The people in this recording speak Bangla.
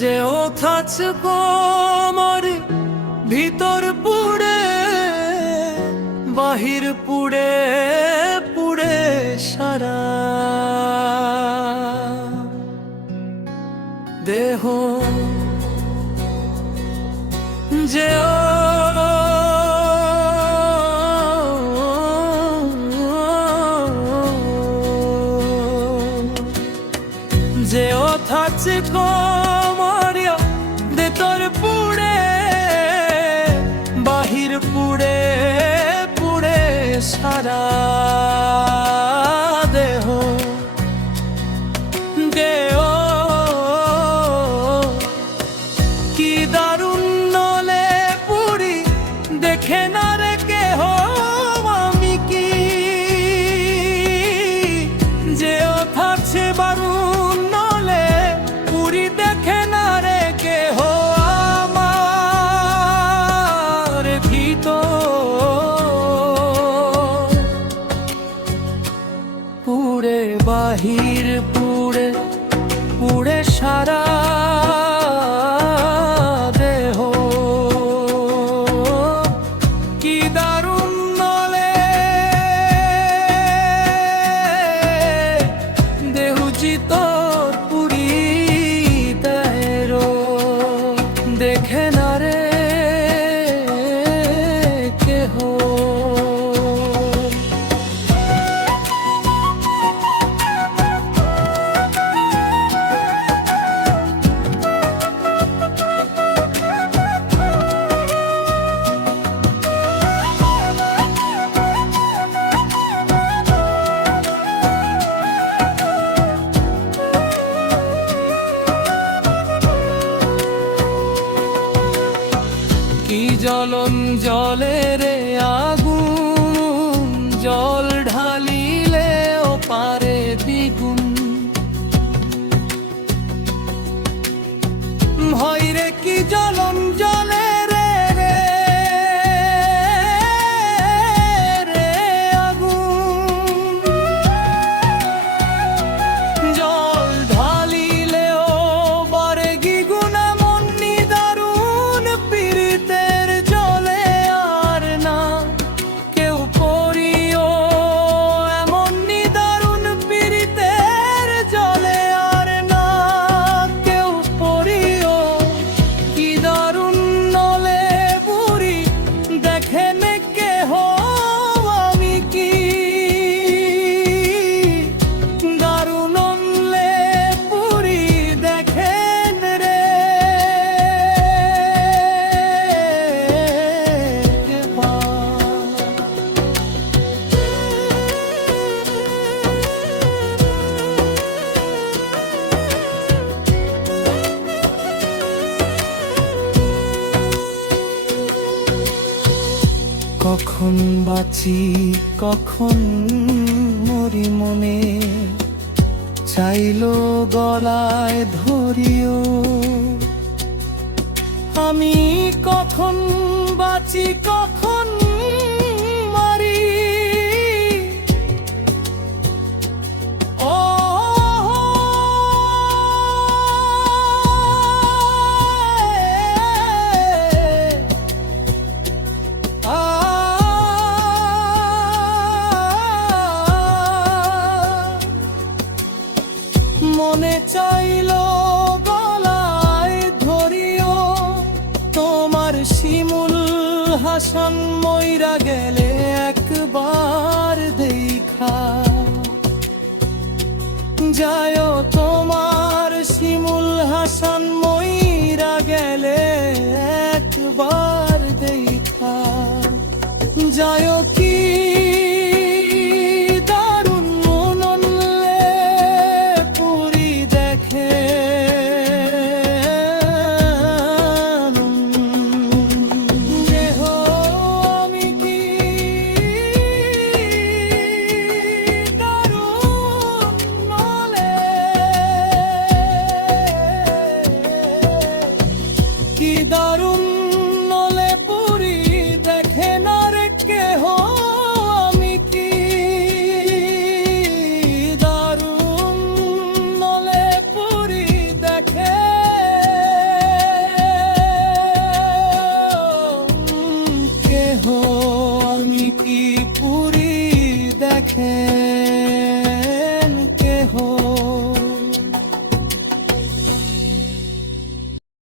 যেও থাকো আমার ভিতর পুড়ে, বাহির পুড়ে পুড়ে সারা দেহ। যেও যেও থাকো মারিয়া ভিতর পুড়ে, বাহির পুড়ে পুড়ে সারা দেহ। দেহ কি দারুণ নলে পুরি, দেখে না রে কেহ আমি কি। যেও থাকছে বারুণ নলে পুরি, দেখে না রে কেহ আমার ভিতর পুড়ে, বাহির পুড়ে পুড়ে সারা দেহ। কি দারুণ নলে দেহুচি তোর পুরি তেরো, দেখে না রে কেহ। কি জ্বলন জলে রে আগুন, জল ঢালিলে ও পারে দ্বিগুণ। ভয় রে কি জ্বলন জলে রে রে রে আগুন, জল ঢালিলেও বারে দ্বিগুণ। এমন নিদারুণ পীড়িতের জলে আর না কেউ পড়িও, এমন নিদারুণ পীড়িতের জলে আর না কেউ পড়িও। কি দারুণ নলে পুরি, দেখেন কেহ আমি কি। দারুণ নলে পুরি, দেখেন রে কখন বাঁচি কখন মরি মনে, চাইলো গলায় ধরিও। আমি কখন বাঁচি কখন মরি, ও মনে চাইলো গলায় ধরিও। তোমার শিমুল হাসান মইরা গেলে একবার দেখা যায়। তোমার শিমুল হাসান মইরা গেলে একবার দেখা যায়। কি দারুণ নলে পুরি, দেখে দেহ আমি কি। দারুণ নলে পুরি দেখে।